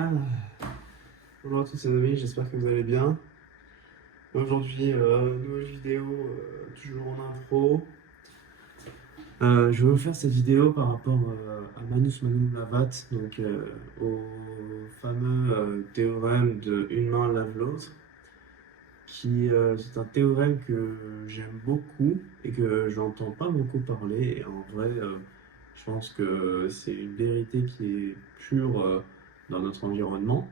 Ah, bonjour à tous les amis, j'espère que vous allez bien. Aujourd'hui, nouvelle vidéo, toujours en intro. Je vais vous faire cette vidéo par rapport à Manus Manum Lavat, donc au fameux théorème de une main lave l'autre, qui c'est un théorème que j'aime beaucoup et que j'entends pas beaucoup parler. Et en vrai, je pense que c'est une vérité qui est pure dans notre environnement.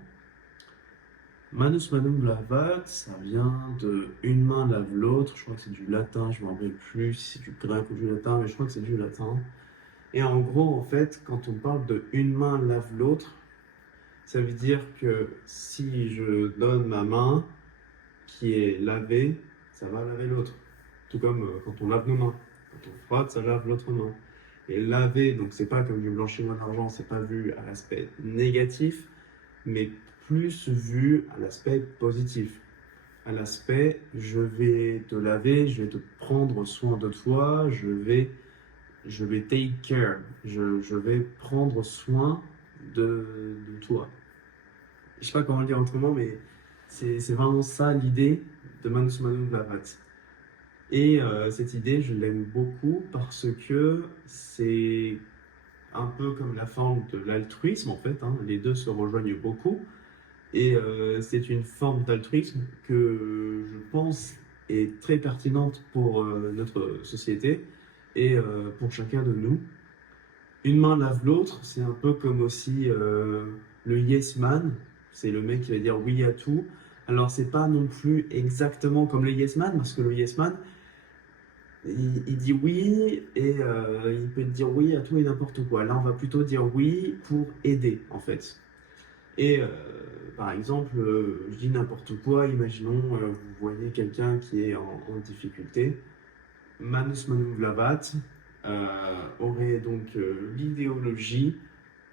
Manus manum lavat, ça vient de une main lave l'autre, je crois que c'est du latin, je ne me rappelle plus si c'est du grec ou du latin, mais je crois que c'est du latin. Et en gros, en fait, quand on parle de une main lave l'autre, ça veut dire que si je donne ma main qui est lavée, ça va laver l'autre. Tout comme quand on lave nos mains. Quand on frotte, ça lave l'autre main. Et laver, donc c'est pas comme du blanchiment d'argent, c'est pas vu à l'aspect négatif, mais plus vu à l'aspect positif. À l'aspect, je vais te laver, je vais te prendre soin de toi, je vais take care, je vais prendre soin de toi. Je sais pas comment le dire autrement, mais c'est vraiment ça l'idée de Manus Manum Lavat. Et cette idée, je l'aime beaucoup parce que c'est un peu comme la forme de l'altruisme en fait, hein. Les deux se rejoignent beaucoup. Et c'est une forme d'altruisme que je pense est très pertinente pour notre société et pour chacun de nous. Une main lave l'autre, c'est un peu comme aussi le yes man, c'est le mec qui va dire oui à tout. Alors c'est pas non plus exactement comme le yes man, parce que le yes man, il dit oui et il peut dire oui à tout et n'importe quoi. Là on va plutôt dire oui pour aider en fait. Et par exemple, je dis n'importe quoi, imaginons, vous voyez quelqu'un qui est en difficulté. Manus Manum Vlavat aurait donc l'idéologie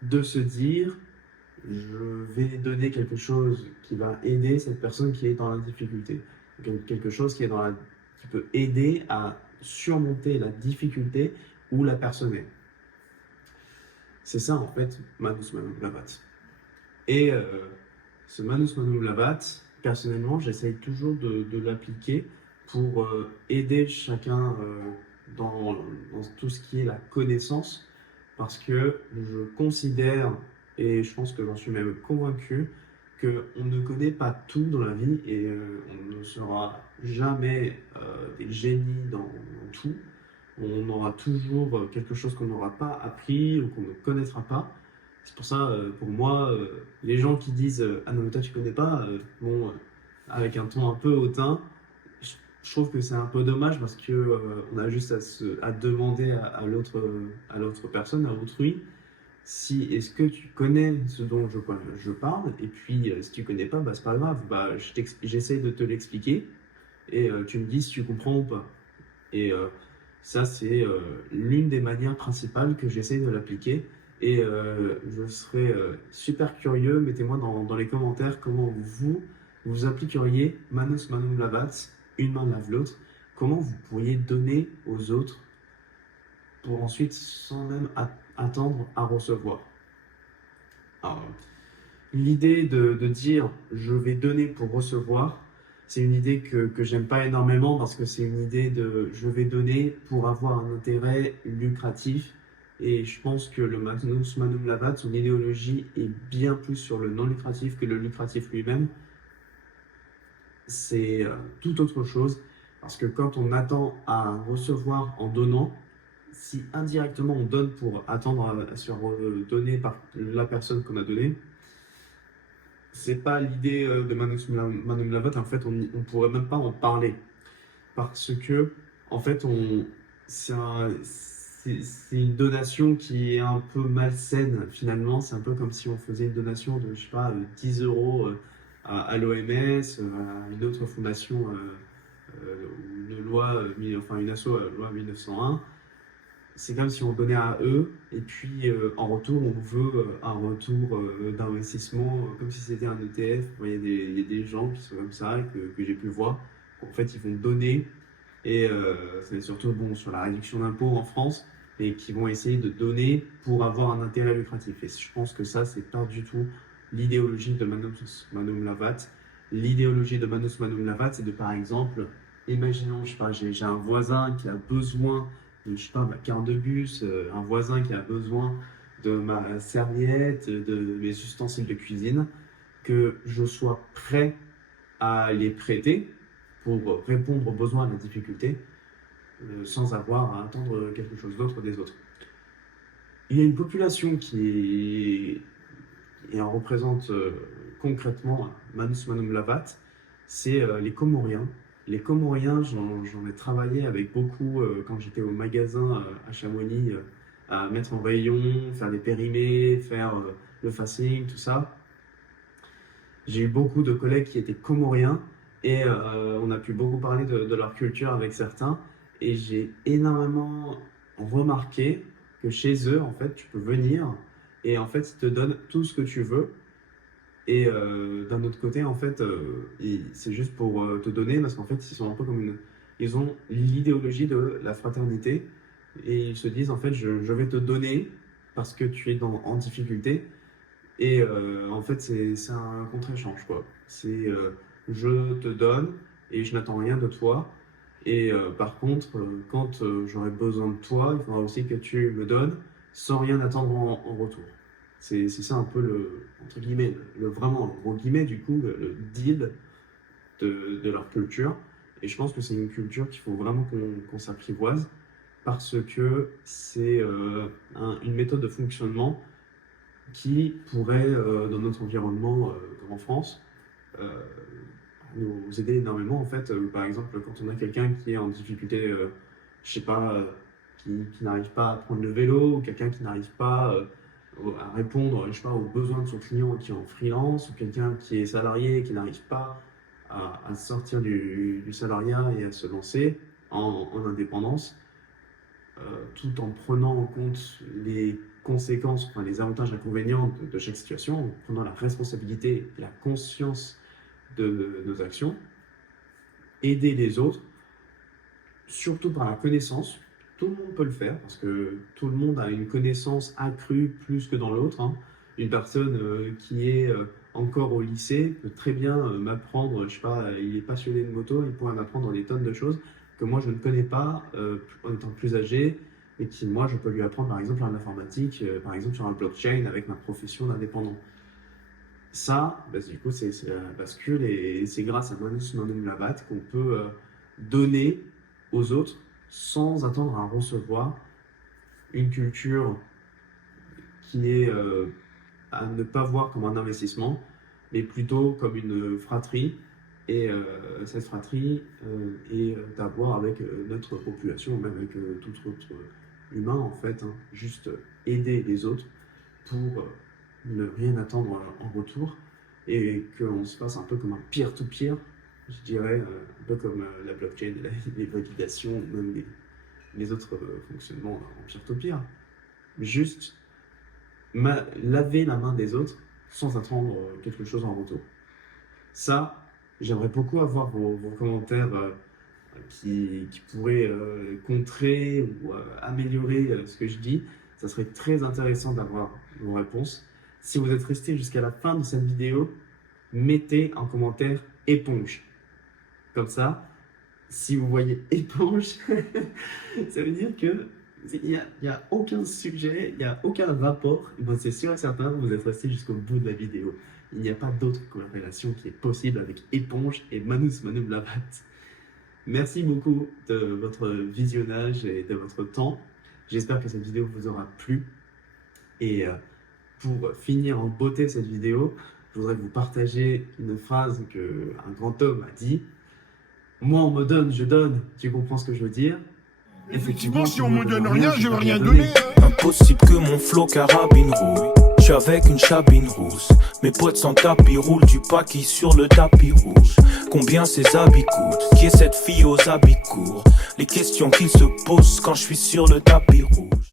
de se dire je vais donner quelque chose qui va aider cette personne qui est dans la difficulté. Quelque chose qui, qui peut aider à surmonter la difficulté où la personne est. C'est ça en fait, Manus Manum Vlavat. Et ce Manus Manum Lavat, personnellement, j'essaye toujours de l'appliquer pour aider chacun dans tout ce qui est la connaissance, parce que je considère, et je pense que j'en suis même convaincu, qu'on ne connaît pas tout dans la vie et on ne sera jamais des génies dans tout. On aura toujours quelque chose qu'on n'aura pas appris ou qu'on ne connaîtra pas. C'est pour ça, pour moi, les gens qui disent ah non, mais toi tu connais pas, bon, avec un ton un peu hautain, je trouve que c'est un peu dommage parce que on a juste à demander à l'autre personne, à autrui, si est-ce que tu connais ce dont je parle, et puis si tu connais pas, bah, c'est pas grave, bah, j'essaie de te l'expliquer et tu me dis si tu comprends ou pas. Et ça, c'est l'une des manières principales que j'essaie de l'appliquer. Et je serais super curieux, mettez-moi dans les commentaires comment vous appliqueriez Manus Manum Lavat, une main lave l'autre, comment vous pourriez donner aux autres pour ensuite, sans même attendre à recevoir. Alors, l'idée de dire je vais donner pour recevoir, c'est une idée que j'aime pas énormément parce que c'est une idée de je vais donner pour avoir un intérêt lucratif. Et je pense que le Magnus Manum Lavat, son idéologie est bien plus sur le non lucratif que le lucratif lui-même. C'est tout autre chose parce que quand on attend à recevoir en donnant, si indirectement on donne pour attendre à se redonner par la personne qu'on a donné, c'est pas l'idée de Manum Lavat. En fait, on pourrait même pas en parler parce que, en fait, c'est une donation qui est un peu malsaine finalement. C'est un peu comme si on faisait une donation de, je sais pas, 10 euros à l'OMS, à une autre fondation, une loi, enfin une asso, loi 1901. C'est comme si on donnait à eux et puis en retour on veut un retour d'investissement comme si c'était un ETF. Il y a des gens qui sont comme ça que j'ai pu voir. En fait ils vont donner et c'est surtout bon sur la réduction d'impôts en France et qui vont essayer de donner pour avoir un intérêt lucratif. Et je pense que ça c'est pas du tout l'idéologie de Manus Manum Lavat. L'idéologie de Manus Manum Lavat, c'est de, par exemple, imaginons, je sais pas, j'ai un voisin qui a besoin de, je sais pas, ma carte de bus, un voisin qui a besoin de ma serviette, de mes ustensiles de cuisine, que je sois prêt à les prêter pour répondre aux besoins, à la difficulté, sans avoir à attendre quelque chose d'autre des autres. Il y a une population et en représente concrètement Manus Manum Lavat, c'est les Comoriens. Les Comoriens, j'en ai travaillé avec beaucoup quand j'étais au magasin à Chamonix, à mettre en rayon, faire des périmés, faire le facing, tout ça. J'ai eu beaucoup de collègues qui étaient Comoriens et on a pu beaucoup parler de leur culture avec certains. Et j'ai énormément remarqué que chez eux, en fait, tu peux venir et en fait, ils te donnent tout ce que tu veux. Et d'un autre côté, en fait, c'est juste pour te donner parce qu'en fait, ils sont un peu comme ils ont l'idéologie de la fraternité et ils se disent en fait, je vais te donner parce que tu es en difficulté. Et en fait, c'est un contre-échange, quoi. C'est je te donne et je n'attends rien de toi. Et par contre, quand j'aurai besoin de toi, il faudra aussi que tu me donnes sans rien attendre en retour. C'est ça un peu entre guillemets, vraiment, en gros guillemets, du coup, le deal de leur culture. Et je pense que c'est une culture qu'il faut vraiment qu'on s'apprivoise parce que c'est une méthode de fonctionnement qui pourrait, dans notre environnement, comme en France, nous aider énormément. En fait, par exemple, quand on a quelqu'un qui est en difficulté, je sais pas, qui n'arrive pas à prendre le vélo, ou quelqu'un qui n'arrive pas à répondre, je sais pas, aux besoins de son client qui est en freelance, ou quelqu'un qui est salarié et qui n'arrive pas à sortir du salariat et à se lancer en indépendance, tout en prenant en compte les conséquences, enfin, les avantages et inconvénients de chaque situation, en prenant la responsabilité et la conscience de nos actions, aider les autres, surtout par la connaissance. Tout le monde peut le faire parce que tout le monde a une connaissance accrue plus que dans l'autre. Hein. Une personne qui est encore au lycée peut très bien m'apprendre, je sais pas, il est passionné de moto, il pourrait m'apprendre des tonnes de choses que moi je ne connais pas en étant plus âgé et qui moi je peux lui apprendre par exemple en informatique, par exemple sur un blockchain avec ma profession d'indépendant. Ça, bah, du coup, c'est la bascule et c'est grâce à Manus Manum Lavat qu'on peut donner aux autres sans attendre à recevoir une culture qui est à ne pas voir comme un investissement, mais plutôt comme une fratrie. Et cette fratrie est d'avoir avec notre population, même avec tout autre humain en fait, hein, juste aider les autres pour ne rien attendre en retour et qu'on se fasse un peu comme un peer-to-peer, je dirais, un peu comme la blockchain, les validations, même les autres fonctionnements en peer-to-peer. Juste laver la main des autres sans attendre quelque chose en retour. Ça, j'aimerais beaucoup avoir vos commentaires qui pourraient contrer ou améliorer ce que je dis. Ça serait très intéressant d'avoir vos réponses. Si vous êtes resté jusqu'à la fin de cette vidéo, mettez en commentaire éponge. Comme ça, si vous voyez éponge, ça veut dire que il n'y a aucun sujet, il n'y a aucun rapport. Ben, c'est sûr et certain, vous êtes resté jusqu'au bout de la vidéo. Il n'y a pas d'autre corrélation qui est possible avec éponge et Manus Manum Lavat. Merci beaucoup de votre visionnage et de votre temps. J'espère que cette vidéo vous aura plu. Et pour finir en beauté cette vidéo, je voudrais vous partager une phrase qu'un grand homme a dit. Moi, on me donne, je donne. Tu comprends ce que je veux dire? Effectivement, si on me donne rien, je vais rien donner. Impossible que mon flow carabine rouille. Je suis avec une chabine rousse. Mes potes sans tapis roulent du paquis sur le tapis rouge. Combien ces habits coûtent? Qui est cette fille aux habits courts? Les questions qu'ils se posent quand je suis sur le tapis rouge.